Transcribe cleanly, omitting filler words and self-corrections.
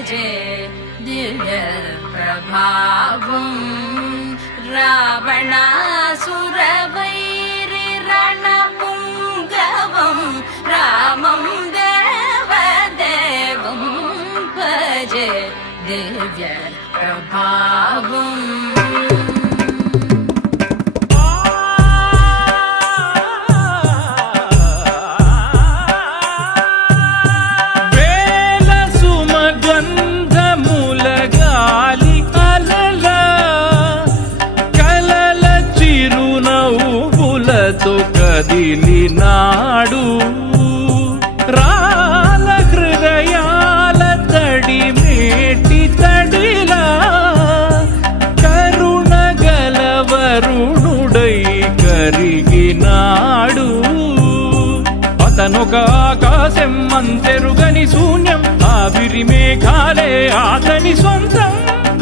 భజే దివ్య ప్రభావం రావణాసురవైరి రణపుంగవం రామం దేవదేవం భజే దివ్య ప్రభావం కదిలినాడు రాల హృదయాల తడి మేటి తడిలా కరుణ గలవరుణుడై కరిగినాడు అతనొక ఆకాశం అంతెరుగని శూన్యం ఆవిరి మేఘాలే అతని సొంతం